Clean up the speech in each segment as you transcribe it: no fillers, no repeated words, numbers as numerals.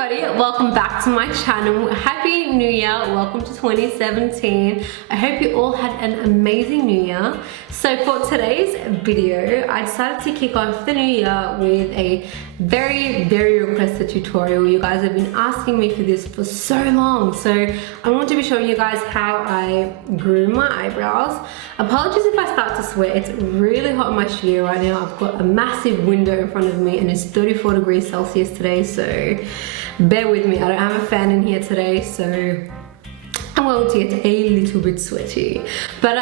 everybody, welcome back to my channel. Happy New Year, welcome to 2017. I hope you all had an amazing New Year. So for today's video, I decided to kick off the new year with a very requested tutorial. You guys have been asking me for this for so long, so I want to be showing you guys how I groom my eyebrows. Apologies if I start to sweat, it's really hot in my studio right now. I've got a massive window in front of me and it's 34 degrees Celsius today, so bear with me. I don't have a fan in here today, so I'm going to get a little bit sweaty. But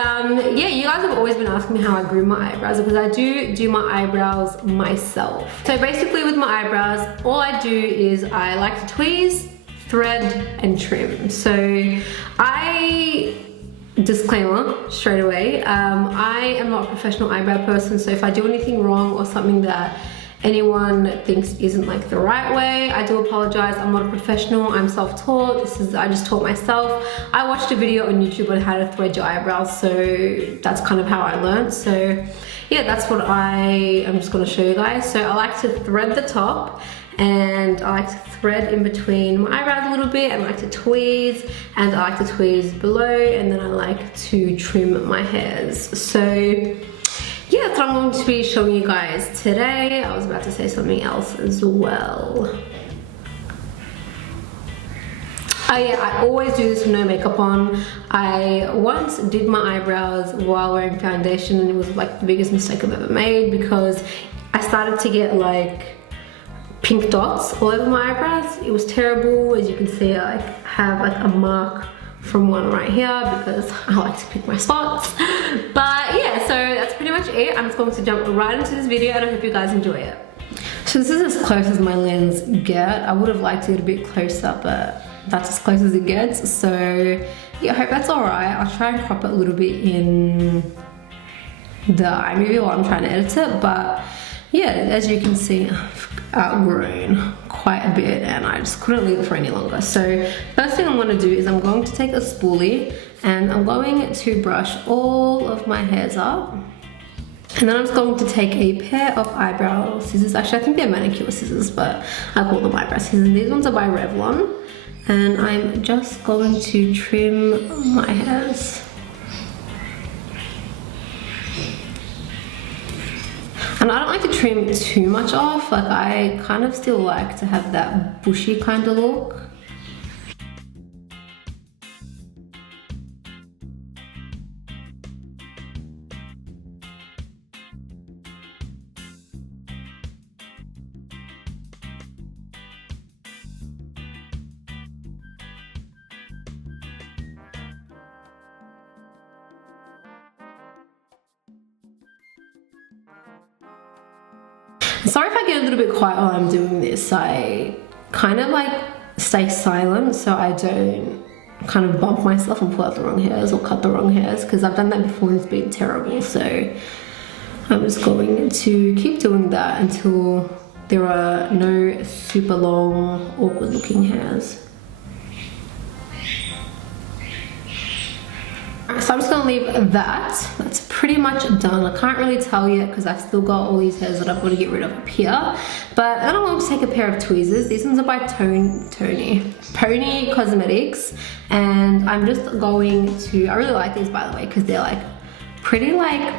yeah, you guys have always been asking me how I groom my eyebrows, because I do my eyebrows myself. So basically with my eyebrows, all I do is I like to tweeze, thread and trim. So disclaimer straight away, I am not a professional eyebrow person, so if I do anything wrong or something that anyone thinks isn't like the right way, I do apologize. I'm not a professional, I'm self-taught. I just taught myself. I watched a video on YouTube on how to thread your eyebrows, so that's kind of how I learned. So yeah, that's what I'm just going to show you guys. So I like to thread the top, and I like to thread in between my eyebrows a little bit, and I like to tweeze, and I like to tweeze below, and then I like to trim my hairs. So yeah, that's what I'm going to be showing you guys today. I was about to say something else as well. Oh yeah, I always do this with no makeup on. I once did my eyebrows while wearing foundation, and it was like the biggest mistake I've ever made, because I started to get like pink dots all over my eyebrows. It was terrible. As you can see, I have like a mark from one right here because I like to pick my spots. But yeah, so that's pretty much it. I'm just going to jump right into this video, and I hope you guys enjoy it. So this is as close as my lens get. I would have liked to get a bit closer, but that's as close as it gets. So yeah, I hope that's alright. I'll try and crop it a little bit in the iMovie while I'm trying to edit it. But yeah, as you can see, I've outgrown quite a bit and I just couldn't leave it for any longer. So first thing I'm going to do is I'm going to take a spoolie and I'm going to brush all of my hairs up. And then I'm just going to take a pair of eyebrow scissors. Actually, I think they're manicure scissors, but I call them eyebrow scissors. And these ones are by Revlon. And I'm just going to trim my hairs. And I don't like to trim too much off. Like, I kind of still like to have that bushy kind of look. Sorry if I get a little bit quiet while I'm doing this. I kind of like stay silent so I don't kind of bump myself and pull out the wrong hairs or cut the wrong hairs, because I've done that before and it's been terrible. So I'm just going to keep doing that until there are no super long, awkward looking hairs. So I'm just going to leave that. That's pretty much done. I can't really tell yet because I've still got all these hairs that I've got to get rid of up here. But then I'm going to take a pair of tweezers. These ones are by PONi Cosmetics. And I'm just going to, I really like these by the way, because they're like pretty like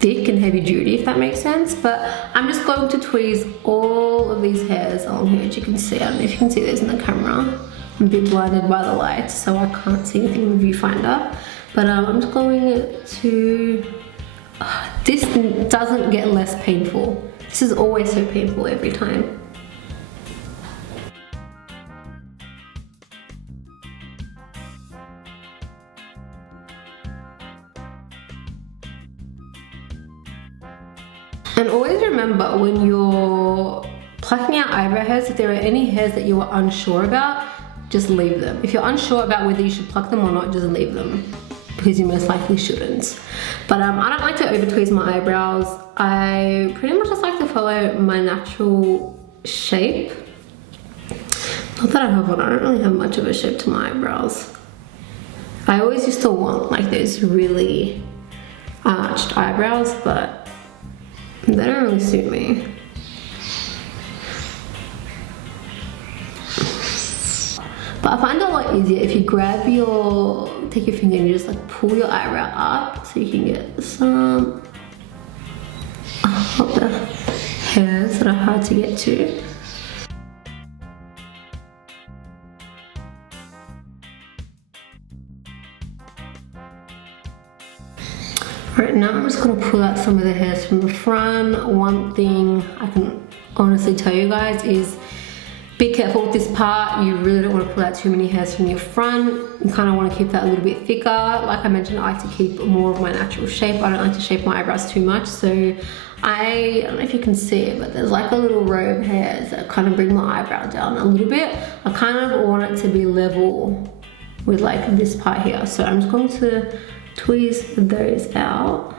thick and heavy duty, if that makes sense. But I'm just going to tweeze all of these hairs along here, as you can see. I don't know if you can see these in the camera. I'm a bit blinded by the light, so I can't see anything in the viewfinder. But I'm just going to, this doesn't get less painful. This is always so painful every time. And always remember, when you're plucking out eyebrow hairs, if there are any hairs that you are unsure about, just leave them. If you're unsure about whether you should pluck them or not, just leave them, because you most likely shouldn't. But I don't like to over tweeze my eyebrows. I pretty much just like to follow my natural shape. Not that I have one, I don't really have much of a shape to my eyebrows. I always used to want like those really arched eyebrows, but they don't really suit me. But I find it a lot easier if you grab take your finger and you just like pull your eyebrow up so you can get some of the hairs that are hard to get to. Right now I'm just going to pull out some of the hairs from the front. One thing I can honestly tell you guys is be careful with this part. You really don't want to pull out too many hairs from your front. You kind of want to keep that a little bit thicker. Like I mentioned, I like to keep more of my natural shape. I don't like to shape my eyebrows too much. So I don't know if you can see it, but there's like a little row of hairs that kind of bring my eyebrow down a little bit. I kind of want it to be level with like this part here. So I'm just going to tweeze those out.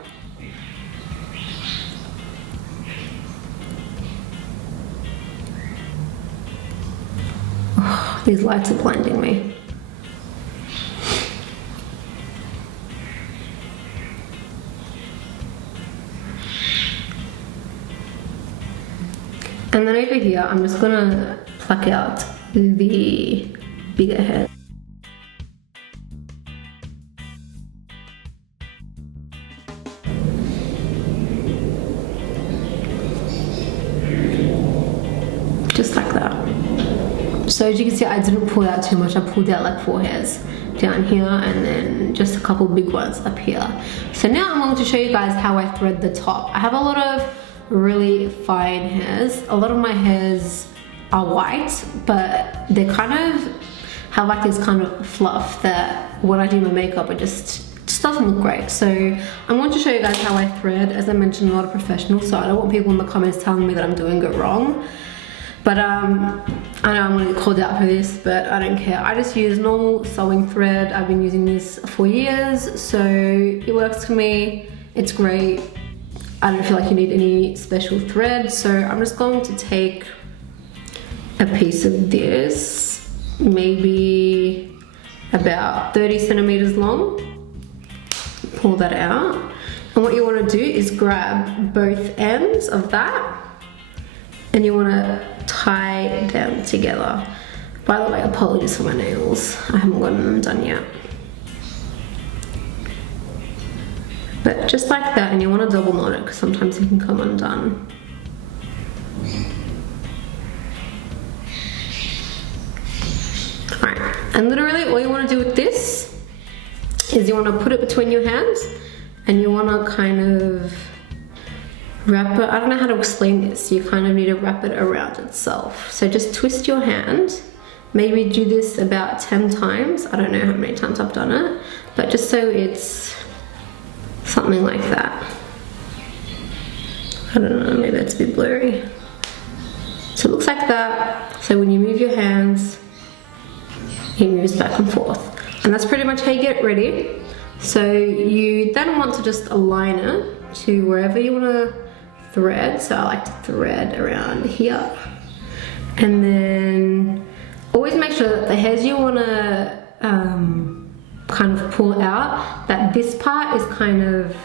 Oh, these lights are blinding me. And then over here, I'm just gonna pluck out the bigger hair. Just like that. So as you can see, I didn't pull out too much. I pulled out like 4 hairs down here and then just a couple big ones up here. So now I'm going to show you guys how I thread the top. I have a lot of really fine hairs. A lot of my hairs are white, but they kind of have like this kind of fluff that when I do my makeup, it just doesn't look great. So I'm going to show you guys how I thread. As I mentioned, I'm not a professional, so I don't want people in the comments telling me that I'm doing it wrong. But I know I'm gonna get called out for this, but I don't care. I just use normal sewing thread. I've been using this for years, so it works for me. It's great. I don't feel like you need any special thread, so I'm just going to take a piece of this, maybe about 30 centimeters long. Pull that out. And what you want to do is grab both ends of that and you want to tie them together. By the way, apologies for my nails. I haven't gotten them done yet. But just like that, and you want to double knot it because sometimes it can come undone. Alright, and literally all you want to do with this is you want to put it between your hands and you want to kind of wrap it. I don't know how to explain this. You kind of need to wrap it around itself. So just twist your hand. Maybe do this about 10 times. I don't know how many times I've done it, but just so it's something like that. I don't know, maybe that's a bit blurry. So it looks like that. So when you move your hands, it moves back and forth. And that's pretty much how you get it ready. So you then want to just align it to wherever you want to thread. So I like to thread around here. And then always make sure that the hairs you want to kind of pull out, that this part is kind of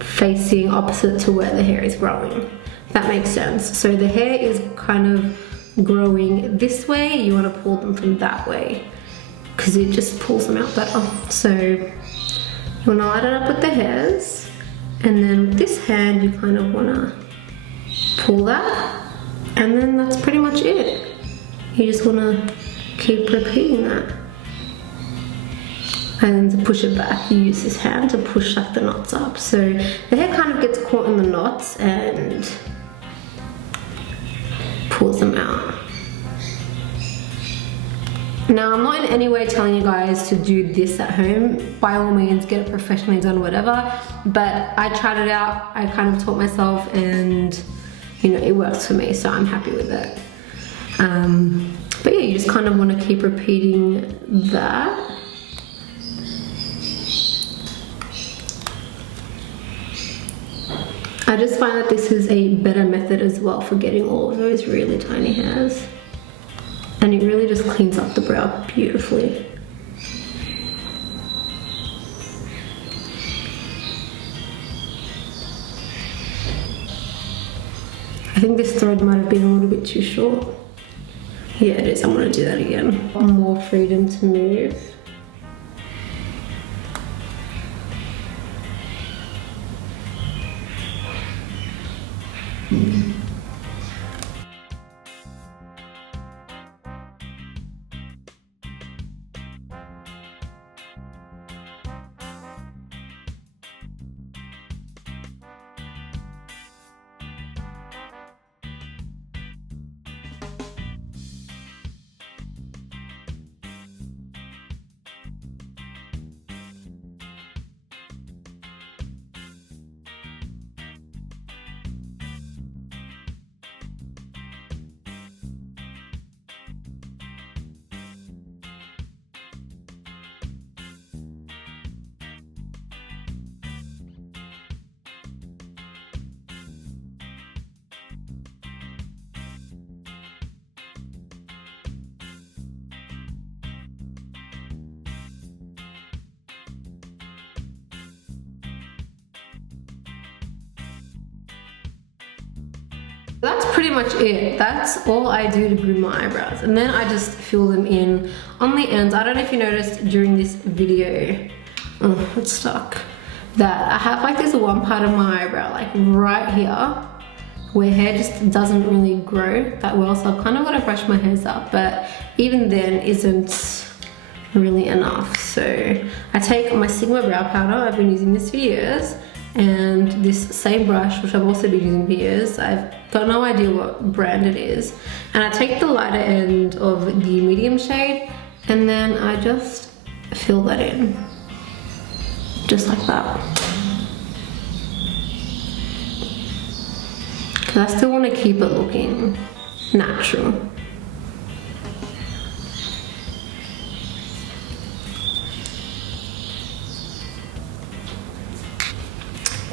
facing opposite to where the hair is growing. If that makes sense. So the hair is kind of growing this way, you want to pull them from that way because it just pulls them out better. So you want to line it up with the hairs. And then with this hand, you kind of want to pull that, and then that's pretty much it. You just want to keep repeating that. And then to push it back, you use this hand to push like the knots up. So the hair kind of gets caught in the knots and pulls them out. Now, I'm not in any way telling you guys to do this at home. By all means, get it professionally done, whatever. But I tried it out, I kind of taught myself, and you know, it works for me, so I'm happy with it. But yeah, you just kind of want to keep repeating that. I just find that this is a better method as well for getting all of those really tiny hairs. And it really just cleans up the brow beautifully. I think this thread might have been a little bit too short. Yeah, it is. I'm gonna do that again. More freedom to move. That's pretty much it. That's all I do to groom my eyebrows. And then I just fill them in on the ends. I don't know if you noticed during this video, oh, it's stuck, that I have like this one part of my eyebrow, like right here, where hair just doesn't really grow that well. So I've kind of got to brush my hairs up, but even then isn't really enough. So I take my Sigma brow powder, I've been using this for years, and this same brush, which I've also been using for years. I've got no idea what brand it is. And I take the lighter end of the medium shade, and then I just fill that in. Just like that. Because I still want to keep it looking natural.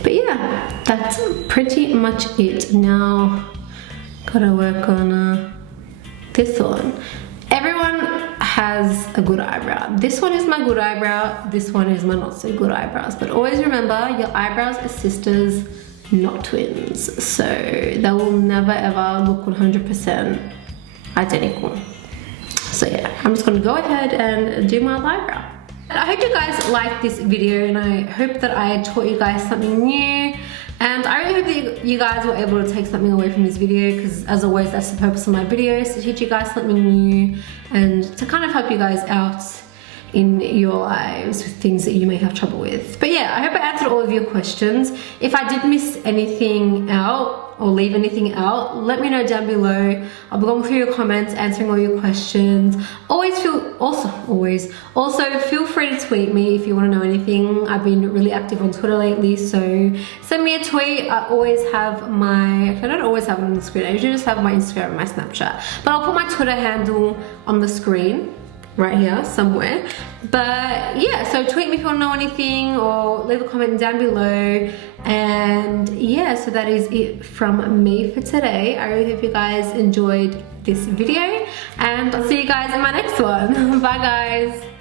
But yeah, that's pretty much it. Now, gotta work on this one. Everyone has a good eyebrow. This one is my good eyebrow, this one is my not so good eyebrows. But always remember, your eyebrows are sisters, not twins. So they will never ever look 100% identical. So yeah, I'm just gonna go ahead and do my eyebrow. I hope you guys liked this video, and I hope that I taught you guys something new. And I really hope that you guys were able to take something away from this video, because as always, that's the purpose of my videos, to teach you guys something new and to kind of help you guys out in your lives with things that you may have trouble with. But yeah, I hope I answered all of your questions. If I did miss anything out or leave anything out, let me know down below. I'll be going through your comments, answering all your questions. Also feel free to tweet me if you want to know anything. I've been really active on Twitter lately, so send me a tweet. I always have my, I don't always have it on the screen. I usually just have my Instagram and my Snapchat, but I'll put my Twitter handle on the screen right here somewhere. But yeah, so tweet me if you want to know anything, or leave a comment down below. And yeah, so that is it from me for today. I really hope you guys enjoyed this video, and I'll see you guys in my next one. Bye guys.